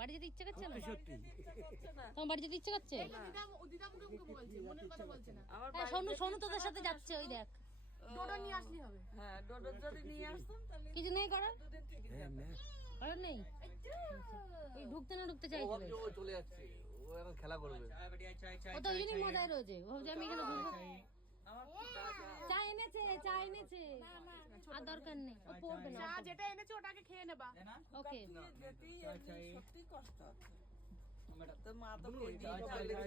বাড়ি যেতে ইচ্ছে করছে না? সত্যি তোমার বাড়ি যেতে ইচ্ছে করছে? হ্যাঁ, সোনু তোদের সাথে যাচ্ছে, ওই দেখ। ডোডো নিয়ে আসলি হবে। হ্যাঁ, ডোডো যদি নিয়ে আসতাম তাহলে কিছু নেই করার? দুদিন থেকে করার নেই? এই ঢুকতে না ঢুকতে চাইছিল। ও চলে যাচ্ছে, ও এখন খেলা করবে। ও তো ওই জন্যই মজায় রয়েছে, ও ভাবছে আমি এখানে ঘুরবো। আমার চা এনেছে, চা এনেছে। আর দরকার নেই, ও পড়বে না। চা যেটা এনেছে ওটাকে খেয়ে নেবা। ওকে। যেতেই সত্যি কষ্ট হচ্ছে। তো মা তো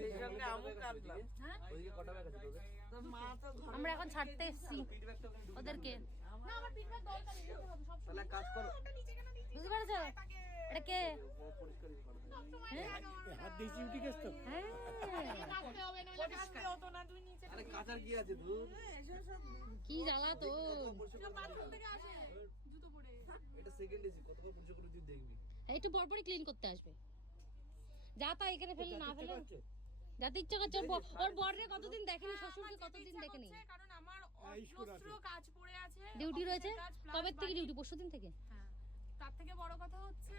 সেই সঙ্গে আমও কাটলাম। ওইদিকে কটা ব্যাগ আছে তোদের? তো মা তো ঘরে আমরা এখন ছাড়তে এসেছি ওদেরকে। না আমার ফিডব্যাক দরকার নেই, দিতে হবে সব। তাহলে এক কাজ করো, বুঝতে পেরেছো? এটা কে? পরিষ্কারই করো। হাত দিয়েছি উঠে গেছ তো। হ্যাঁ, কাটতে হবে নইলে কাটতে হতো না, তুই নিচে আরে কাঁচার কি আছে দূর? এসব সব কি জ্বালা তো। বাথরুম থেকে আসে জুতো পরে। এটা সেকেন্ড এসি, কতবার পরিষ্কার করে তুই দেখবি। একটু পরপরই ক্লিন করতে আসবে। যা তা এখানে ফেলে না ফেলে যাতে ইচ্ছা করছে। ওর বরের কতদিন দেখেনি, শ্বশুরকে কতদিন দেখেনি। কারণ আমার অজস্র কাজ পড়ে আছে, ডিউটি রয়েছে। কাজ plus কবে থেকে বাকি। ডিউটি? পরশুদিন থেকে। হ্যাঁ, তার থেকে বড় কথা হচ্ছে